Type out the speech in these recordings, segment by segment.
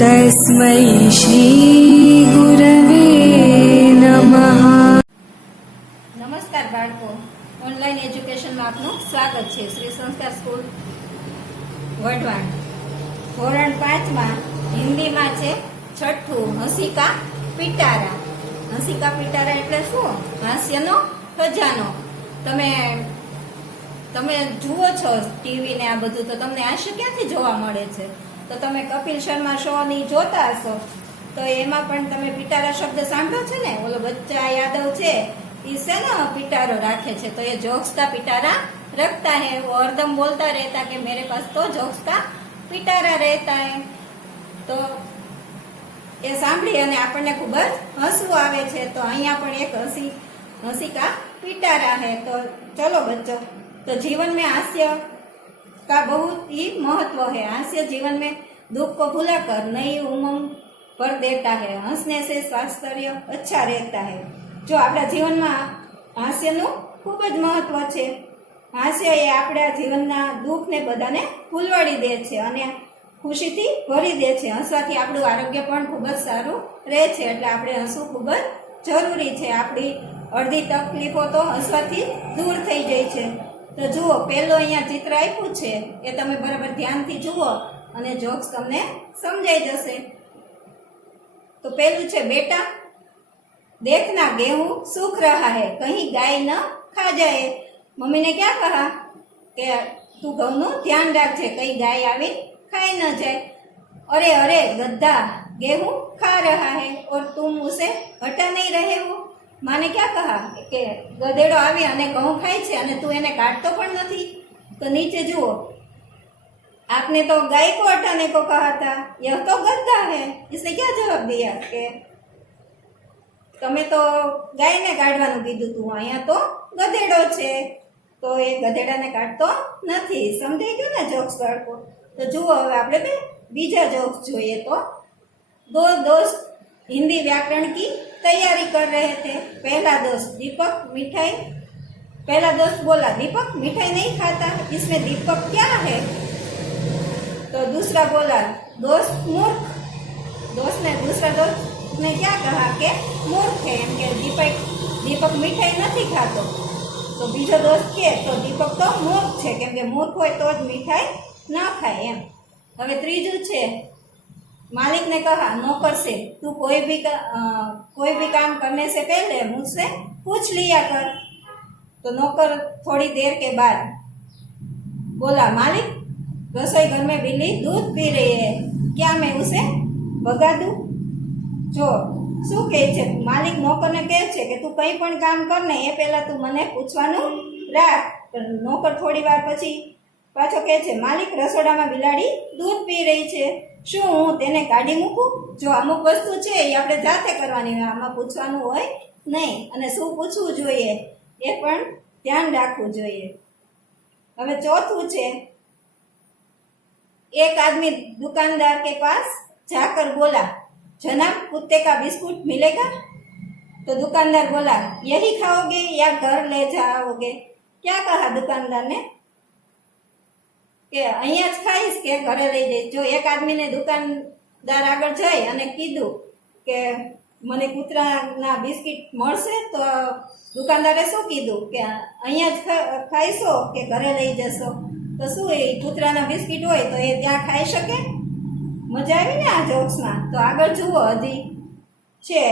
तस्मै श्रीगुरवे नमः। નમસ્કાર બાળકો, ઓનલાઈન એજ્યુકેશનમાં આપનું સ્વાગત છે. શ્રી સંસ્કાર સ્કૂલ વઢવાણ ધોરણ 5માં હિન્દીમાં છે છઠ્ઠું હંસિકા પિટારા. હંસિકા પિટારા એટલે શું? હાસ્યનો ખજાનો. તમે જુઓ છો ટીવી ને આ બધું, તો તમને હાસ્ય ક્યાંથી જોવા મળે છે? તો તમે કપિલ શર્મા શો ની જોતા હશો, તો એમાં પણ તમે પિટારા શબ્દ સાંભળો છે ને. ઓલો બચ્ચા યાદવ છે એ શેનો પિટારો રાખે છે? તો એ જોક્સ કા પિટારા રખતા है. वो हरदम बोलता रहता कि मेरे पास तो जोक्स का पिटारा रहता है. તો એ સાંભળી અને આપણને ખૂબ જ હસવું આવે છે. તો અહીંયા પણ એક हंसी का पिटारा है. तो चलो बच्चों, तो जीवन में हास्य का बहुत ही महत्व है. हास्य जीवन में दुख को भुलाकर नई उमंग भर देता है. हंसने से स्वास्थ्य अच्छा रहता है. જો આપણા જીવનમાં હાસ્યનું ખૂબ જ મહત્વ છે. હાસ્ય એ આપણા જીવનના દુઃખને બધાને ભૂલવાડી દે છે અને ખુશીથી ભરી દે છે. હસવાથી આપણું આરોગ્ય પણ ખૂબ જ સારું રહે છે. એટલે આપણે હસવું ખૂબ જ જરૂરી છે. આપણી અડધી તકલીફો તો હસવાથી દૂર થઈ જાય છે. તો જુઓ, પહેલું અહીંયા ચિત્ર આપ્યું છે એ તમે બરાબર ધ્યાનથી જુઓ અને જોક્સ તમને સમજાઈ જશે. તો પહેલું છે, બેટા देखना गेहूं सूख रहा है, कहीं गाय न खा जाए. मम्मी ने क्या कहा कि तू गेहूं નું ધ્યાન રાખજે, કઈ ગાય આવી ખાઈ ન જાય. अरे अरे गद्दा गेहूं खा रहा है और तुम उसे हटा नहीं रहे हो. माँ ने क्या कहा कि गधेड़ो આવી અને ઘઉં ખાય છે અને તું એને કાઢતો પણ નથી. તો નીચે જુઓ, आपने तो गाय को हटाने को कहा था, यह तो गद्दा है. इसने क्या जवाब दिया कि તમે તો ગાયને કાઢવાનું કીધું તું, અહીંયા તો ગધેડો છે. તો એ ગધેડાને કાઢતો નથી. સમજાઈ ગયું ને જોક્સ બાળકો? તો જુઓ, હવે આપણે બીજા જોક્સ જોઈએ. તો दो दोस्त हिंदी व्याकरण की तैयारी कर रहे थे. पहला दोस्त बोला, दीपक मिठाई नहीं खाता, इसमें दीपक क्या है? तो दूसरा बोला, दोस्त मूर्ख. दूसरा दोस्त ने क्या कहा कि मूर्ख है, एम के दीपक मिठाई નથી ખાતો. તો બીજો દોસ્ત કે તો દીપક તો મૂર્ખ છે, કેમ કે મૂર્ખ હોય તો જ મીઠાઈ ના ખાય એમ. હવે ત્રીજું છે, मालिक ने कहा नौकर से, तू कोई भी काम करने से पहले मुझसे पूछ लिया कर. तो नौकर थोड़ी देर के बाद बोला, मालिक रसोई घर में बिल्ली दूध पी रही है, क्या मैं उसे भगा दूं? જો શું કહે છે માલિક, નોકરને કહે છે કે તું કંઈ પણ કામ કર ને એ પહેલા તું મને પૂછવાનું રાખ. નોકર થોડી વાર પછી પાછો કહે છે, માલિક રસોડામાં બિલાડી દૂધ પી રહી છે, શું હું તેને કાઢી મૂકું? જો અમુક વસ્તુ છે એ આપણે જાતે કરવાની હોય, આમાં પૂછવાનું હોય નહીં. અને શું પૂછવું જોઈએ એ પણ ધ્યાન રાખવું જોઈએ. હવે ચોથું છે, એક આદમી दुकानदार के पास जाकर बोला, जनाब कुत्ते का बिस्कुट मिलेगा? तो दुकानदार बोला, यही खाओगे या घर ले जाओगे? क्या कहा दुकानदार ने કે અહીંયા જ ખાઈશ કે ઘરે લઈ જઈશ? જો એક આદમીને દુકાનદાર આગળ જઈ અને કીધું કે મને કૂતરાના બિસ્કિટ મળશે, તો દુકાનદારે શું કીધું કે અહીંયા જ ખાઈશો કે ઘરે લઈ જશો? તો શું એ કૂતરાના બિસ્કિટ હોય તો એ ત્યાં ખાઈ શકે? મજા આવી ને આ જોક્સમાં? તો આગળ જુઓ, હજી છે,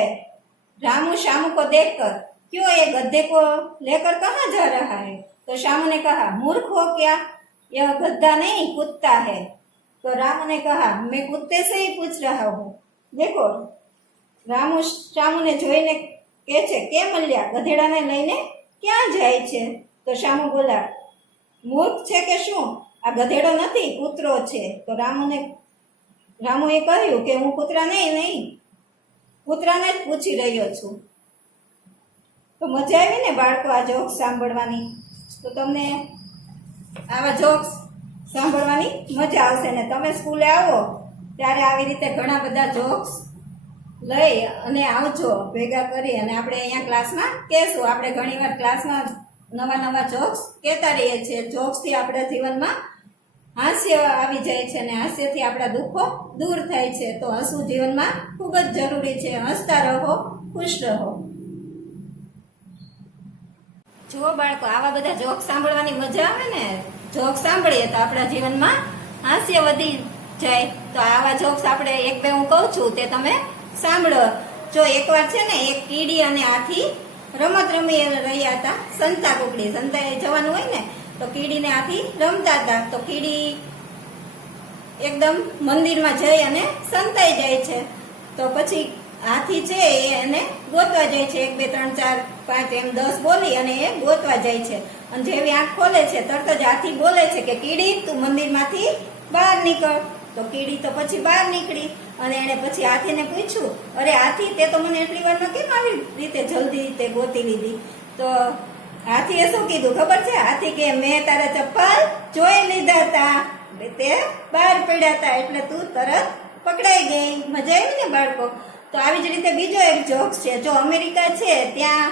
रामू श्यामू को देखकर, क्यों ये गधे को लेकर कहाँ जा रहा है? तो श्यामू ने कहा, मूर्ख हो क्या, यह गधा नहीं कुत्ता है. तो रामू ने कहा, मैं कुत्ते से ही पूछ रहा हूँ. देखो, रामू श्यामू ने જોઈને કહે છે, કેમ મલ્યા, ગધેડાને લઈને ક્યાં જાય છે? તો શ્યામુ બોલા, મૂર્ખ છે કે શું? આ ગધેડો નથી, કૂતરો છે. તો રામુએ કહ્યું કે હું નહીં કૂતરાને જ પૂછી રહ્યો છું. તો મજા આવી ને બાળકો આ જોક્સ સાંભળવાની? તો તમને આવા જોક્સ સાંભળવાની મજા આવશે ને તમે સ્કૂલે આવો ત્યારે આવી રીતે ઘણા બધા જોક્સ લઈ અને આવજો ભેગા કરી, અને આપણે અહીંયા ક્લાસમાં કહેશું. આપણે ઘણીવાર ક્લાસમાં નવા જોક્સ કહેતા રહીએ છીએ. જોક્સથી આપણા જીવનમાં હાસ્ય આવી જાય છે અને હાસ્યથી આપણા દુઃખો દૂર થાય છે. તો હસવું જીવનમાં ખૂબ જ જરૂરી છે. હસતા રહો, ખુશ રહો. જુઓ બાળકો, આવા બધા જોક સાંભળવાની મજા આવે ને. જોક સાંભળીએ તો આપણા જીવનમાં હાસ્ય વધી જાય. તો આવા જોક્સ આપણે એક બે હું કહું છું તે તમે સાંભળો. જો એકવાર છે ને એક કીડી અને હાથી રમત રમી રહ્યા હતા. સંતા કુકડી, સંતાએ જવાનું હોય ને તો કીડીને હાથી રમતા હતા. તો કીડી એકદમ મંદિરમાં જઈ અને સંતાઈ જાય છે. તો પછી હાથી છે એ એને ગોતવા જાય છે. 1 2 3 4 5 એમ 10 બોલી અને એ ગોતવા જાય છે. અને જેવી આંખ ખોલે છે તરત જ હાથી બોલે છે કે કીડી તું મંદિરમાંથી બહાર નીકળ. તો કીડી તો પછી બહાર નીકળી અને એને પછી હાથીને પૂછ્યું, અરે હાથી, તે તો મને એટલી વારમાં કેમ આવી રીતે જલ્દી તે ગોતી લીધી? તો હાથીએ શું કીધું ખબર છે? હાથી કે મેં તારા ચપ્પલ જોઈ લીધા હતા, તે બહાર પડ્યા હતા એટલે તું તરત પકડાઈ ગઈ. મજા આવી ને બાળકો? તો આવી જ રીતે બીજો એક જોક્સ છે. જો અમેરિકા છે ત્યાં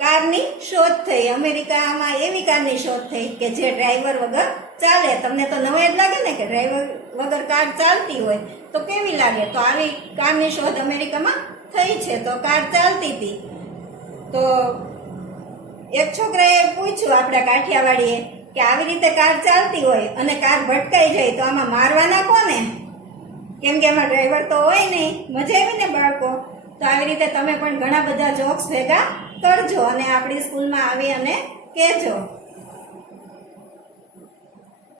કારની શોધ થઈ. અમેરિકામાં એવી કારની શોધ થઈ કે જે ડ્રાઈવર વગર ચાલે. તમને તો નવાઈ જ લાગે ને કે ડ્રાઈવર વગર કાર ચાલતી હોય તો કેવી લાગે? તો આવી કારની શોધ અમેરિકામાં થઈ છે. તો કાર ચાલતી હતી. તો એક છોકરાએ પૂછ્યું આપણા કાઠિયાવાડીએ કે આવી રીતે કાર ચાલતી હોય અને કાર ભટકાઈ જાય તો આમાં મારવાના કોને? કેમ કે એમાં ડ્રાઈવર તો હોય નહીં. મજા આવી ને બાળકો? તો આવી રીતે તમે પણ ઘણા બધા જોક્સ ભેગા કરજો અને આપણી સ્કૂલમાં આવી અને કહેજો.